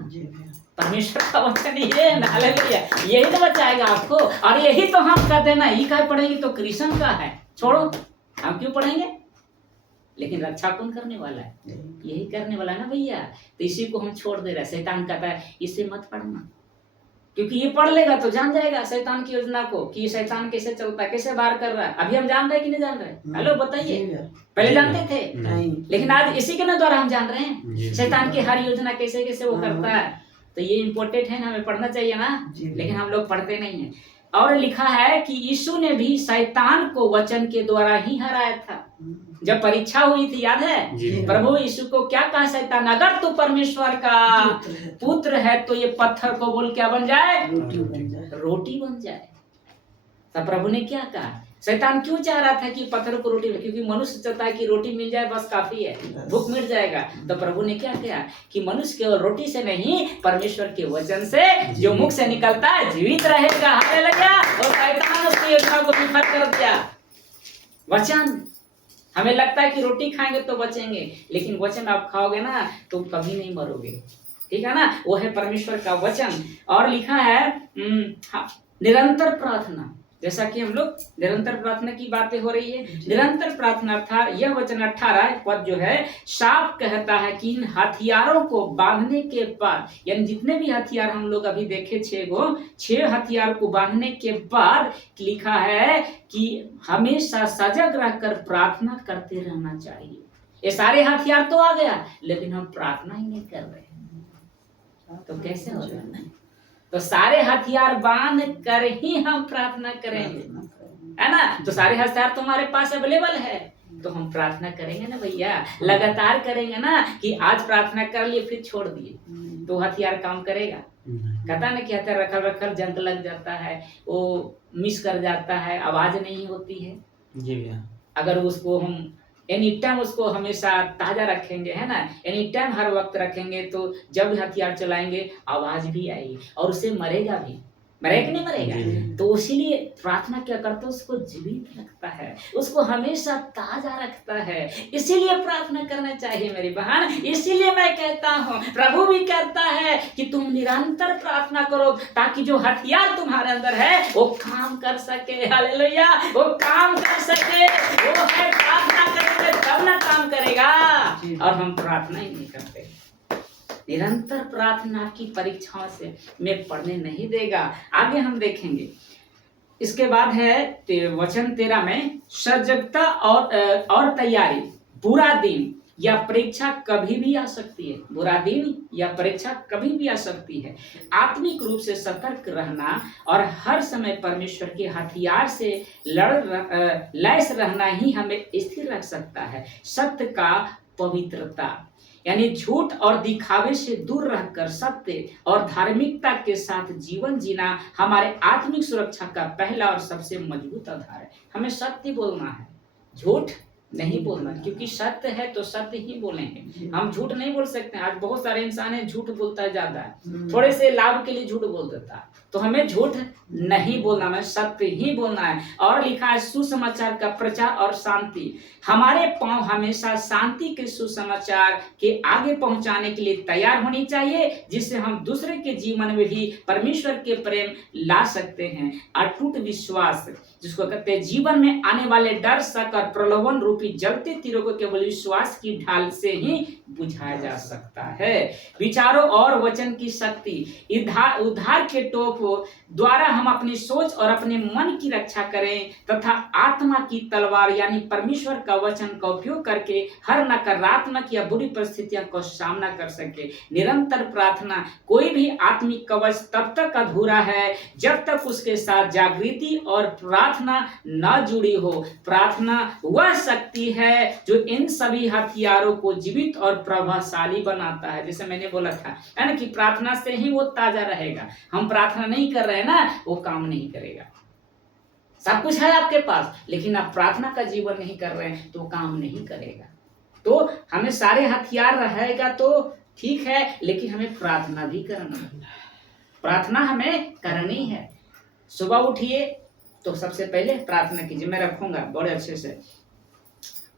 परमेश्वर का वचन ये है ना, हालेलुया, यही तो बचाएगा आपको। और यही तो हम कहते हैं ना, ये क्या पढ़ेंगे तो कृष्ण का है, छोड़ो हम क्यों पढ़ेंगे। लेकिन रक्षा कौन करने वाला है? यही करने वाला है ना भैया। तो इसी को हम छोड़ दे रहे हैं। शैतान कहता है इसे मत पढ़ना, क्योंकि ये पढ़ लेगा तो जान जाएगा शैतान की योजना को, कि ये शैतान कैसे चलता है, कैसे बाहर कर रहा है। अभी हम जान रहे हैं कि नहीं जान रहे? हेलो बताइए, पहले जानते थे नहीं, लेकिन आज इसी के ना द्वारा हम जान रहे हैं शैतान की हर योजना कैसे कैसे वो करता है। तो ये इम्पोर्टेंट है ना, हमें पढ़ना चाहिए ना, जी। लेकिन हम लोग पढ़ते नहीं हैं। और लिखा है कि यीशु ने भी शैतान को वचन के द्वारा ही हराया था। जब परीक्षा हुई थी, याद है, जी। प्रभु यीशु को क्या कहा शैतान, अगर तू परमेश्वर का पुत्र है तो ये पत्थर को बोल क्या बन जाए, रोटी बन जाए। रोटी बन जाए। तब प्रभु ने क्या कहा, शैतान क्यों चाह रहा था कि पत्थर को रोटी, क्योंकि मनुष्य चाहता है कि रोटी मिल जाए बस काफी है, भूख मिट जाएगा। तो प्रभु ने क्या किया कि मनुष्य केवल रोटी से नहीं, परमेश्वर के वचन से जो मुख से निकलता है जीवित रहेगा। हालेलुया। और शैतान उसकी योजना को विफल कर दिया। वचन, हमें लगता है कि रोटी खाएंगे तो बचेंगे, लेकिन वचन आप खाओगे ना तो कभी नहीं मरोगे, ठीक है ना, वो है परमेश्वर का वचन। और लिखा है निरंतर प्रार्थना, जैसा कि हम लोग निरंतर प्रार्थना की बातें हो रही है, निरंतर प्रार्थना था। यह वचन 18 पद जो है साफ कहता है कि इन हथियारों को बांधने के बाद, यानी जितने भी हथियार हम लोग अभी देखे 6 हथियार को बांधने के बाद लिखा है कि हमेशा सजग रहकर प्रार्थना करते रहना चाहिए। ये सारे हथियार तो आ गया, लेकिन हम प्रार्थना ही नहीं कर रहे हैं, तो कैसे होगा? तो सारे हथियार बांध कर ही हम प्रार्थना करेंगे, है ना। तो सारे हथियार तुम्हारे पास अवेलेबल है, तो हम प्रार्थना करेंगे ना भैया, लगातार करेंगे ना, कि आज प्रार्थना कर लिए फिर छोड़ दिए तो हथियार काम करेगा? कहता ना कि हथियार रखल जंग लग जाता है, वो मिस कर जाता है, आवाज नहीं होती है। जी भैया। अगर उसको हम एनी टाइम उसको हमेशा ताजा रखेंगे, है ना, एनी टाइम हर वक्त रखेंगे, तो जब भी हथियार चलाएंगे आवाज भी आएगी और उससे मरेगा भी, मरेगा नहीं मरेगा। तो इसीलिए प्रार्थना क्या करता है, उसको जीवित रखता है, उसको हमेशा ताजा रखता है। इसीलिए प्रार्थना करना चाहिए मेरी बहन। इसीलिए मैं कहता हूँ, प्रभु भी कहता है कि तुम निरंतर प्रार्थना करो, ताकि जो हथियार तुम्हारे अंदर है वो काम कर सके। हालेलुया, वो काम कर सके। वो है प्रार्थना करेंगे तब ना काम करेगा, और हम प्रार्थना ही नहीं करते। निरंतर प्रार्थना की परीक्षाओं से में पढ़ने नहीं देगा। आगे हम देखेंगे। इसके बाद है वचन 13 में सजगता और तैयारी। बुरा दिन या परीक्षा कभी भी आ सकती है, बुरा दिन या परीक्षा कभी भी आ सकती है। आत्मिक रूप से सतर्क रहना और हर समय परमेश्वर के हथियार से लैस रहना ही हमें स्थिर रख सकता है। सत्य का पवित्रता, यानी झूठ और दिखावे से दूर रहकर सत्य और धार्मिकता के साथ जीवन जीना हमारे आत्मिक सुरक्षा का पहला और सबसे मजबूत आधार है। हमें सत्य बोलना है, झूठ नहीं बोलना, क्योंकि सत्य है तो सत्य ही बोलेंगे। हम झूठ नहीं बोल सकते। आज बहुत सारे इंसान है झूठ बोलता है ज्यादा है, थोड़े से लाभ के लिए झूठ बोल देता है। तो हमें झूठ नहीं बोलना, हमें सत्य ही बोलना है। और लिखा है सुसमाचार का प्रचार और शांति। हमारे पांव हमेशा शांति के सुसमाचार के आगे पहुंचाने के लिए तैयार होनी चाहिए, जिससे हम दूसरे के जीवन में भी परमेश्वर के प्रेम ला सकते हैं। अटूट विश्वास, जिसको कहते हैं जीवन में आने वाले डर, शक और प्रलोभन रूपी जलते तीरों को केवल विश्वास की ढाल से ही बुझाया जा सकता है। विचारों और वचन की शक्ति, उद्धार के टोप द्वारा हम अपनी सोच और अपने मन की रक्षा करें तथा आत्मा की तलवार यानी परमेश्वर का वचन का उपयोग करके हर नकारात्मक या बुरी परिस्थितियों का सामना कर सके। निरंतर प्रार्थना, कोई भी आत्मिक कवच तब तक अधूरा है जब तक उसके साथ जागृति और प्रार्थना न जुड़ी हो। प्रार्थना वह शक्ति है जो इन सभी हथियारों को जीवित और प्रभावशाली बनाता है। जैसे मैंने बोला था, है ना, कि प्रार्थना से ही वो ताजा रहेगा। हम प्रार्थना नहीं कर रहे हैं ना, वो काम नहीं करेगा। सब कुछ है आपके पास, लेकिन आप प्रार्थना का जीवन नहीं कर रहे हैं तो काम नहीं करेगा। तो हमें सारे हथियार रहेगा तो ठीक है, लेकिन हमें प्रार्थना भी करना है। प्रार्थना हमें करनी है। सुबह उठिए तो सबसे पहले प्रार्थना कीजिए। मैं रखूंगा बड़े अच्छे से।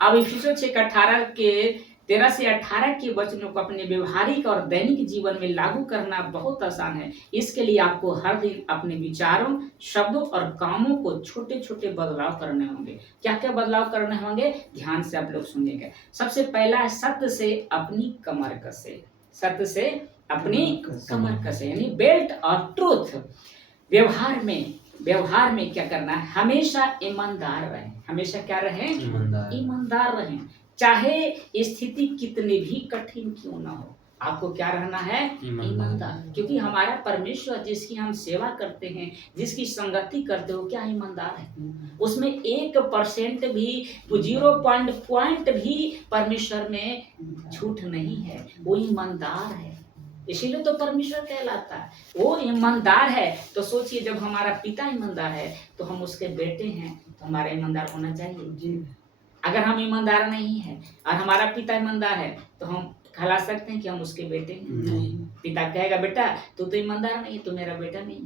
अब इफिसियों 6:18 के 13 से 18 के वचनों को अपने व्यवहारिक और दैनिक जीवन में लागू करना बहुत आसान है। इसके लिए आपको हर दिन अपने विचारों, शब्दों और कामों को छोटे छोटे बदलाव करने होंगे। क्या क्या बदलाव करने होंगे, ध्यान से आप लोग सुनिएगा। सबसे पहला है सत्य से अपनी कमर कसे। सत्य से अपनी कमर कसे यानी बेल्ट ऑफ ट्रूथ। व्यवहार में क्या करना है, हमेशा ईमानदार रहें। हमेशा क्या रहें, ईमानदार रहें, चाहे स्थिति कितनी भी कठिन क्यों ना हो। आपको क्या रहना है? ईमानदार। क्योंकि हमारा परमेश्वर जिसकी हम सेवा करते हैं, जिसकी संगति करते हो, क्या ईमानदार है? उसमें 1% भी, 0 पॉइंट भी परमेश्वर में झूठ नहीं है। वो ईमानदार है, इसीलिए तो परमेश्वर कहलाता है। वो ईमानदार है तो सोचिए, जब हमारा पिता ईमानदार है तो हम उसके बेटे हैं, तो हमारा ईमानदार होना चाहिए। अगर हम ईमानदार नहीं है और हमारा पिता ईमानदार है तो हम कहला सकते हैं कि हम उसके बेटे हैं? पिता कहेगा बेटा तू तो ईमानदार नहीं, तू मेरा बेटा नहीं।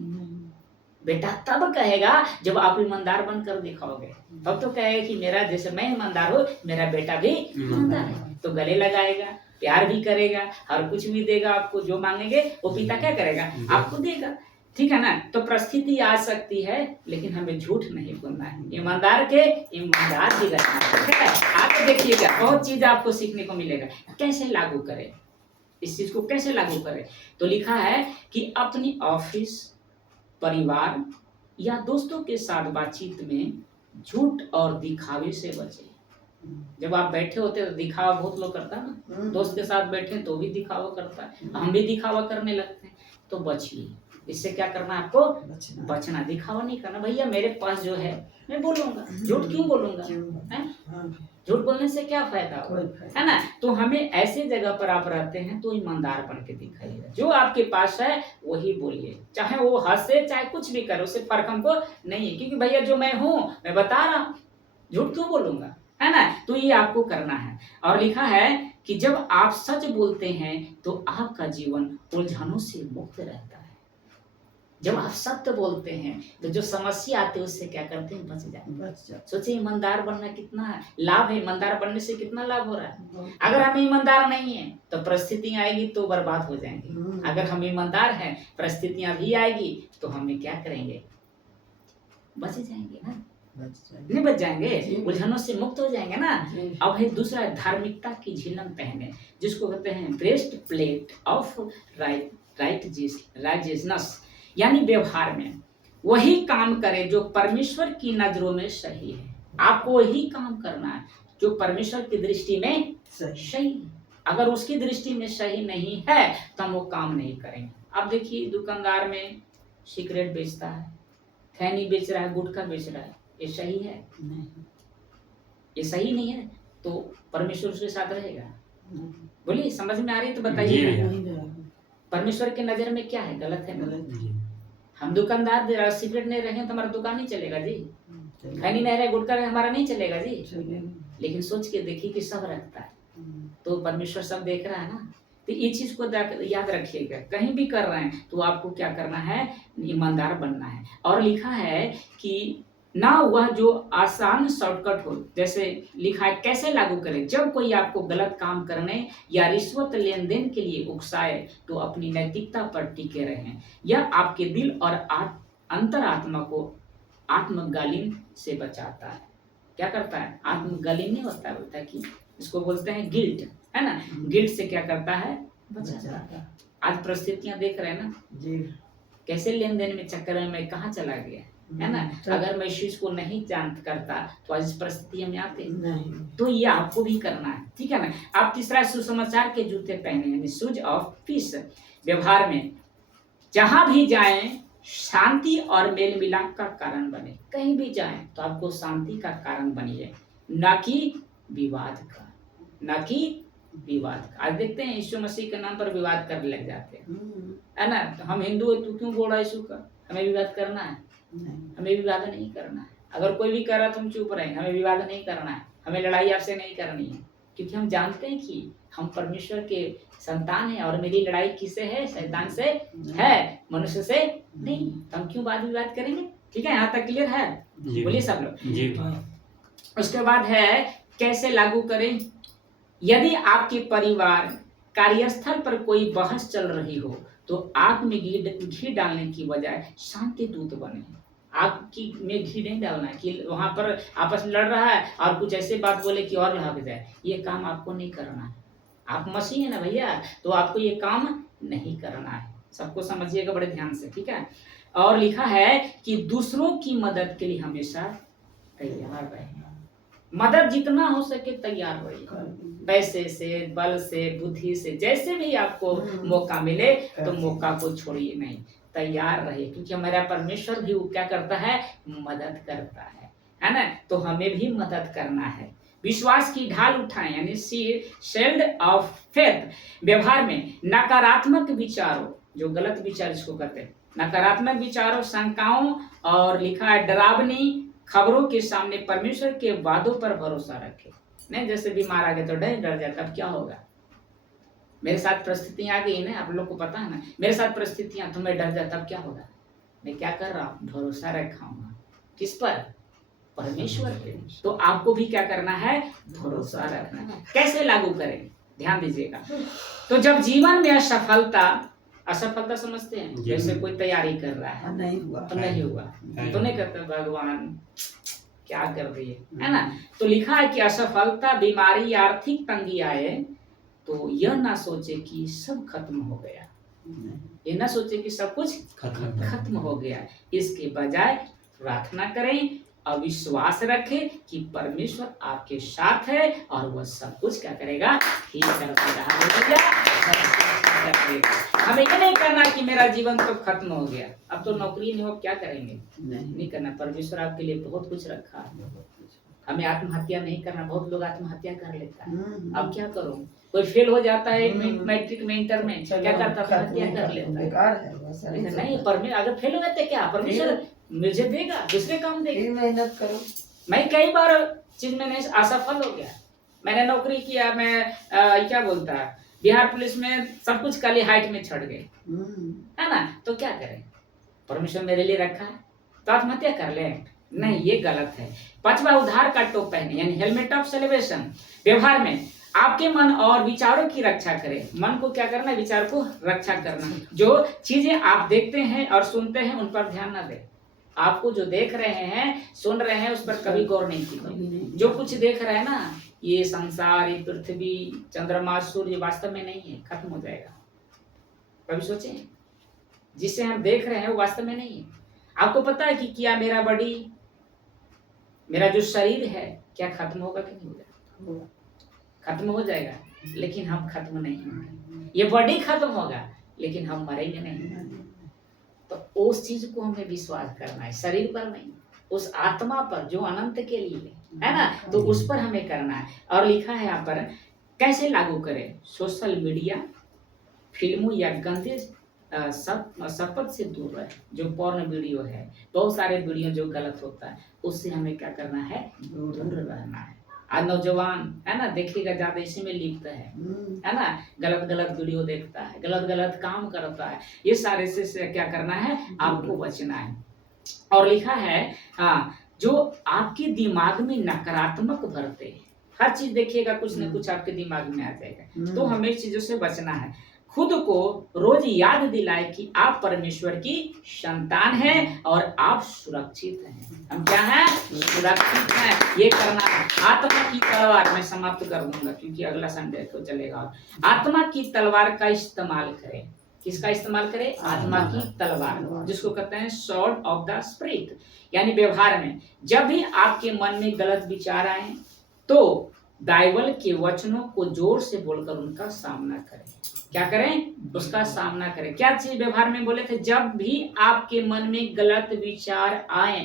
बेटा तब कहेगा जब आप ईमानदार बनकर दिखाओगे, तब तो कहेगा कि मेरा जैसे मैं ईमानदार हूँ, मेरा बेटा भी ईमानदार है। तो गले लगाएगा, प्यार भी करेगा, हर कुछ भी देगा आपको। जो मांगेंगे वो पिता क्या करेगा? आपको देगा। ठीक है ना? तो परिस्थिति आ सकती है, लेकिन हमें झूठ नहीं बोलना है। ईमानदार के ईमानदार ही रहना है। ठीक है? आगे देखिएगा, बहुत चीज आपको सीखने को मिलेगा। कैसे लागू करें इस चीज को, कैसे लागू करें? तो लिखा है कि अपनी ऑफिस, परिवार या दोस्तों के साथ बातचीत में झूठ और दिखावे से बचें। जब आप बैठे होते हैं तो दिखावा बहुत लोग करता है ना। दोस्त के साथ बैठे तो भी दिखावा करता है, हम भी दिखावा करने लगते हैं। तो बचिए, इससे क्या करना है आपको? बचना। दिखावा नहीं करना। भैया मेरे पास जो है मैं बोलूंगा, झूठ क्यों बोलूंगा? झूठ बोलने से क्या फायदा होगा, है ना? तो हमें ऐसे जगह पर आप रहते हैं तो ईमानदार बन के दिखाइएगा। जो आपके पास है वही बोलिए, चाहे वो हंसे चाहे कुछ भी करे, उससे फर्क हमको नहीं है। क्योंकि भैया जो मैं हूँ मैं बता रहा हूँ, झूठ क्यों बोलूंगा, है ना? तो ये आपको करना है। और लिखा है कि जब आप सच बोलते हैं तो आपका जीवन उलझनों से मुक्त रहता है। जब आप सत्य बोलते हैं तो जो समस्या आती है उससे क्या करते हैं? बच जाते हैं। सोचिए ईमानदार बनना कितना लाभ है। ईमानदार बनने से कितना लाभ हो रहा है। अगर हम ईमानदार नहीं है तो परिस्थितियां आएगी तो बर्बाद हो जाएंगे। अगर हम ईमानदार हैं, परिस्थितियां भी आएगी तो हमें क्या करेंगे? बच जाएंगे ना? नहीं बच जाएंगे, उलझनों से मुक्त हो जाएंगे ना। अब है दूसरा, धार्मिकता की झिलम पहने, जिसको कहते हैं ब्रेस्ट प्लेट ऑफ राइटियसनेस, यानी व्यवहार में वही काम करे जो परमेश्वर की नजरों में सही है। आपको वही काम करना है जो परमेश्वर की दृष्टि में सही है। अगर उसकी दृष्टि में सही नहीं है तो हम वो काम नहीं करेंगे। अब देखिए, दुकानदार में सिगरेट बेचता है, खैनी बेच रहा है, गुटखा बेच रहा है, ये सही है? नहीं। ये सही नहीं है तो परमेश्वर उसके साथ रहेगा? बोलिए, समझ में आ रही है तो बताइए। परमेश्वर के नजर में क्या है? गलत है, गलत। हम दुकानदार दे रहा सिगरेट नहीं रहे तो हमारा दुकान नहीं चलेगा जी। खैनी नहीं रहे, गुटखा रहे, हमारा नहीं चलेगा जी। लेकिन सोच के देखिए कि सब रखता है तो परमेश्वर सब देख रहा है ना। तो ये चीज को याद रखिएगा, कहीं भी कर रहे हैं तो आपको क्या करना है? ईमानदार बनना है। और लिखा है कि ना वह जो आसान शॉर्टकट हो, जैसे लिखा है कैसे लागू करें? जब कोई आपको गलत काम करने या रिश्वत लेन देन के लिए उकसाए तो अपनी नैतिकता पर टिके रहें। यह आपके दिल और अंतरात्मा को आत्मगालिन से बचाता है। क्या करता है? आत्मगालिन नहीं होता है, बोलता है कि इसको बोलते हैं गिल्ट, है ना? गिल्ट से क्या करता है? बचाता है। आज परिस्थितियां देख रहे हैं ना जी, कैसे लेन देन में चक्कर में मैं कहाँ चला गया, है ना? अगर मैं इस चीज को नहीं जानता करता तो आज इस परिस्थिति में आते नहीं। तो ये आपको भी करना है, ठीक है ना? आप तीसरा, सुसमाचार के जूते पहने, शूज ऑफ पीस। व्यवहार में जहां भी जाएं शांति और मेल मिलाप का कारण बने। कहीं भी जाएं तो आपको शांति का कारण बनिए, न कि विवाद का, न कि विवाद का। आज देखते हैं यीशु मसीह के नाम पर विवाद करने लग जाते हैं, है ना? तो हम हिंदू है, तू क्यों बोल रहा है यीशु का? हमें विवाद करना है? हमें विवाद नहीं करना है। अगर कोई भी कर रहा तो हम चुप रहें, हमें विवाद नहीं करना है, हमें लड़ाई आपसे नहीं करनी है। क्योंकि हम जानते हैं कि हम परमेश्वर के संतान हैं और मेरी लड़ाई किससे है? शैतान से है, मनुष्य से नहीं। तो हम क्यों वाद विवाद करेंगे? ठीक है, यहाँ तक क्लियर है? बोलिए सब लोग। उसके बाद है कैसे लागू करें? यदि आपके परिवार कार्यस्थल पर कोई बहस चल रही हो तो आग में घी डालने की बजाय शांति दूत बने। आग की में घी नहीं डालना है कि वहां पर आपस में लड़ रहा है और कुछ ऐसे बात बोले कि और लग जाए। ये काम आपको नहीं करना है। आप मसीह है ना भैया, तो आपको ये काम नहीं करना है। सबको समझिएगा बड़े ध्यान से, ठीक है? और लिखा है कि दूसरों की मदद के लिए हमेशा तैयार रहें। मदद जितना हो सके तैयार रहिए, पैसे से, बल से, बुद्धि से, जैसे भी आपको मौका मिले तो मौका को छोड़िए नहीं, तैयार रहिए, क्योंकि हमारा परमेश्वर भी वो क्या करता है, मदद करता है ना। तो हमें भी मदद करना है। विश्वास की ढाल उठाएं, यानी शील्ड ऑफ फेथ। व्यवहार में नकारात्मक विचारों, जो गलत विचार इसको कहते हैं, नकारात्मक विचारों, शंकाओं और लिखा है डरावनी खबरों के सामने परमेश्वर के वादों पर भरोसा रखें। नहीं, जैसे बीमार आ गए तो डर जाता, अब क्या होगा, मेरे साथ परिस्थितियां आ गई ना, आप लोग को पता है ना, मेरे साथ परिस्थितियां, तो मैं डर जाता, अब क्या होगा, मैं क्या कर रहा हूँ, भरोसा रखा हूँ किस पर, परमेश्वर पे। तो आपको भी क्या करना है, भरोसा रखना है। कैसे लागू करें, ध्यान दीजिएगा। तो जब जीवन में असफलता समझते हैं, जैसे कोई तैयारी कर रहा है, नहीं हुआ तो नहीं करते, भगवान क्या कर दिए, है ना। तो लिखा है कि असफलता, बीमारी, आर्थिक तंगी आए तो यह ना सोचे कि सब खत्म हो गया, ये ना सोचे कि सब कुछ खत्म हो गया। इसके बजाय प्रार्थना करें और विश्वास रखें कि परमेश्वर आपके साथ है और वह सब कुछ क्या करेगा, ठीक कर देगा। हमें ये नहीं करना कि मेरा जीवन तो खत्म हो गया, अब तो नौकरी नहीं हो, क्या करेंगे, नहीं करना। परमेश्वर आपके लिए बहुत कुछ रखा है। हमें आत्महत्या नहीं करना, बहुत लोग आत्महत्या कर लेता है, अब क्या करो, कोई फेल हो जाता है मैट्रिक में, इंटर में, क्या करता है, आत्महत्या कर लेता है। नहीं, परमेश्वर अगर फेल हो गए तो क्या, परमेश्वर मुझे देगा, दूसरे काम देगा, मेहनत करो। मैं कई बार चीज में नहीं असफल हो गया, मैंने नौकरी किया, मैं क्या बोलता है, बिहार पुलिस में सब कुछ काली हाइट में चढ़ गए, है ना। तो क्या करें, परमेश्वर मेरे लिए रखा है, तो आत्महत्या कर ले, नहीं, ये गलत है। 5वां, उद्धार का टोप पहने, यानी हेलमेट ऑफ सेलिब्रेशन। व्यवहार में आपके मन और विचारों की रक्षा करें। मन को क्या करना है, विचार को रक्षा करना। जो चीजें आप देखते हैं और सुनते हैं उन पर ध्यान न दें। आपको जो देख रहे हैं, सुन रहे हैं, उस पर कभी गौर नहीं कीजिए। जो कुछ देख रहे हैं ना, ये संसार, ये पृथ्वी, चंद्रमा, सूर्य वास्तव में नहीं है, खत्म हो जाएगा। कभी सोचे, जिसे हम देख रहे हैं वो वास्तव में नहीं है। आपको पता है कि क्या मेरा बॉडी, मेरा जो शरीर है, क्या खत्म होगा कि नहीं होगा, खत्म हो जाएगा, लेकिन हम खत्म नहीं होंगे। ये बॉडी खत्म होगा लेकिन हम मरेंगे नहीं। तो उस चीज को हमें विश्वास करना है, शरीर पर नहीं, उस आत्मा पर जो अनंत के लिए है ना, तो उस पर हमें करना है। और लिखा है यहाँ पर कैसे लागू करें, सोशल मीडिया, फिल्मों या गंदे शपथ से दूर रहे। जो पॉर्न वीडियो है, बहुत सारे वीडियो जो गलत होता है, उससे हमें क्या करना है, दूर रहना है। आज नौजवान है ना, देखिएगा ज्यादा इसी में लिप्त है ना, गलत गलत वीडियो देखता है, गलत गलत काम करता है। ये सारे से क्या करना है, आपको बचना है। और लिखा है हाँ, जो आपके दिमाग में नकारात्मक भरते, हर चीज देखिएगा कुछ न कुछ आपके दिमाग में आ जाएगा, तो हमें चीजों से बचना है। खुद को रोज याद दिलाए कि आप परमेश्वर की संतान हैं और आप सुरक्षित हैं। हम क्या हैं, सुरक्षित हैं। ये करना है। आत्मा की तलवार, मैं समाप्त कर दूंगा क्योंकि अगला संडे को चलेगा। आत्मा की तलवार का इस्तेमाल करें। किसका इस्तेमाल करें, आत्मा की तलवार, जिसको कहते हैं स्वॉर्ड ऑफ द स्पिरिट। यानी व्यवहार में जब भी आपके मन में गलत विचार आए तो बाइबल के वचनों को जोर से बोलकर उनका सामना करें। क्या करें, उसका सामना करें। क्या चीज व्यवहार में बोले थे, जब भी आपके मन में गलत विचार आए,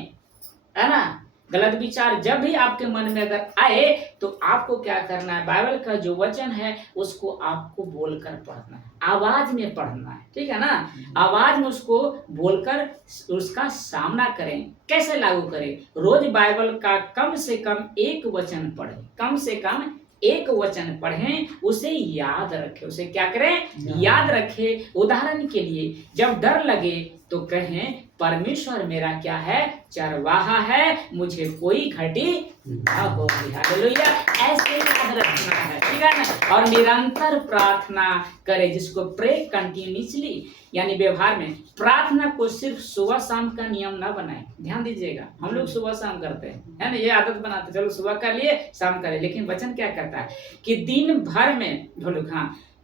है ना, गलत विचार जब भी आपके मन में अगर आए तो आपको क्या करना है, बाइबल का जो वचन है उसको आपको बोलकर पढ़ना है, आवाज में पढ़ना है, ठीक है ना। आवाज में उसको बोलकर उसका सामना करें। कैसे लागू करें, रोज बाइबल का कम से कम एक वचन पढ़ें, कम से कम एक वचन पढ़ें, उसे याद रखें। उसे क्या करें, याद रखें। उदाहरण के लिए जब डर लगे तो कहें, परमेश्वर मेरा क्या है, चरवाहा है, मुझे कोई घटी न होगी। हालेलुया। ऐसे याद रखना है, ठीक है ना। और निरंतर प्रार्थना करें, जिसको प्रे कंटिन्यूअसली, यानी व्यवहार में प्रार्थना को सिर्फ सुबह शाम का नियम ना बनाएं। ध्यान दीजिएगा, हम लोग सुबह शाम करते हैं, है ना, ये आदत बनाते, चलो सुबह कर लिए, शाम कर लिए, लेकिन वचन क्या कहता है कि दिन भर में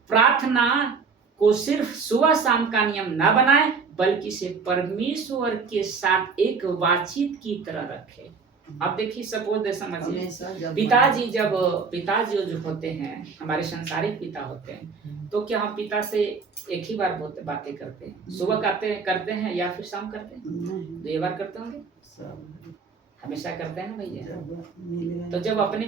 प्रार्थना को सिर्फ सुबह शाम का नियम ना बनाए, बल्कि इसे परमेश्वर के साथ एक बातचीत की तरह रखे। आप देखिए सपोज दे समझिए, हमेशा जब पिताजी जो होते हैं, हमारे संसारिक पिता होते हैं, तो क्या हम पिता से एक ही बार बातें करते हैं? सुबह करते हैं या फिर शाम करते हैं? नहीं, 2 बार करते होंगे, सब हमेशा करते हैं ना भैया। जब मिले तो जब अपने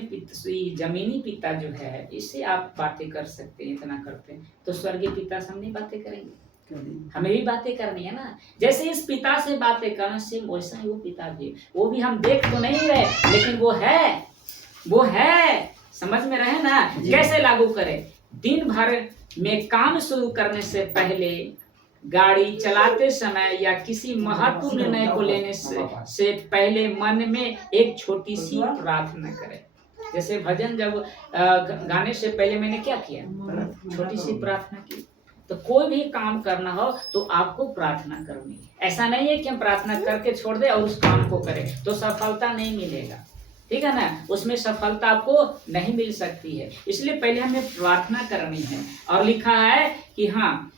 जमीनी पिता जो है, इससे आप बातें कर सकते हैं, इतना करते हैं, तो स्वर्गीय पिता से हम नहीं बातें करेंगे? करेंगे। हमें भी बातें करनी है ना। जैसे इस पिता से बातें करना, सेम वैसा ही वो पिता भी, वो भी हम देख तो नहीं रहे, लेकिन वो है, समझ में रहे ना। कैसे लागू करें? दिन भर में काम शुरू करने से पहले, गाड़ी चलाते समय या किसी महत्वपूर्ण निर्णय को लेने से पहले मन में एक छोटी सी प्रार्थना करें। जैसे भजन जब गाने से पहले मैंने क्या किया? छोटी सी प्रार्थना की। तो कोई भी काम करना हो तो आपको प्रार्थना करनी है। ऐसा नहीं है कि हम प्रार्थना करके छोड़ दें और उस काम को करें, तो सफलता नहीं मिलेगा, ठीक है ना। उसमें सफलता आपको नहीं मिल सकती है। इसलिए पहले हमें प्रार्थना करनी है। और लिखा है कि हाँ,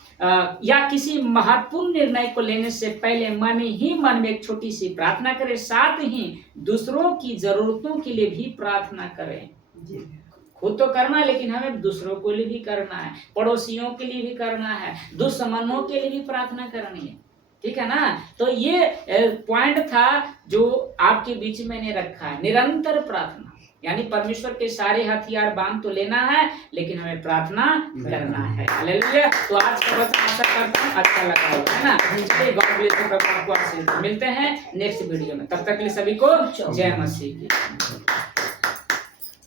या किसी महत्वपूर्ण निर्णय को लेने से पहले मन ही मन में एक छोटी सी प्रार्थना करें, साथ ही दूसरों की जरूरतों के लिए भी प्रार्थना करें। खुद तो करना है, लेकिन हमें दूसरों को लिए भी करना है, पड़ोसियों के लिए भी करना है, दुश्मनों के लिए भी प्रार्थना करनी है, ठीक है ना। तो ये पॉइंट था जो आपके बीच में मैंने रखा है, निरंतर प्रार्थना। यानी परमेश्वर के सारे हथियार बांध तो लेना है, लेकिन हमें प्रार्थना करना है। हालेलुया। तो आज का वचन आशा करता हूँ अच्छा लगा होगा, है ना। चलिए, गॉड ब्लेस यू, प्रभु आपको आशीर्वाद। मिलते हैं नेक्स्ट वीडियो में, तब तक के लिए सभी को जय मसीह की।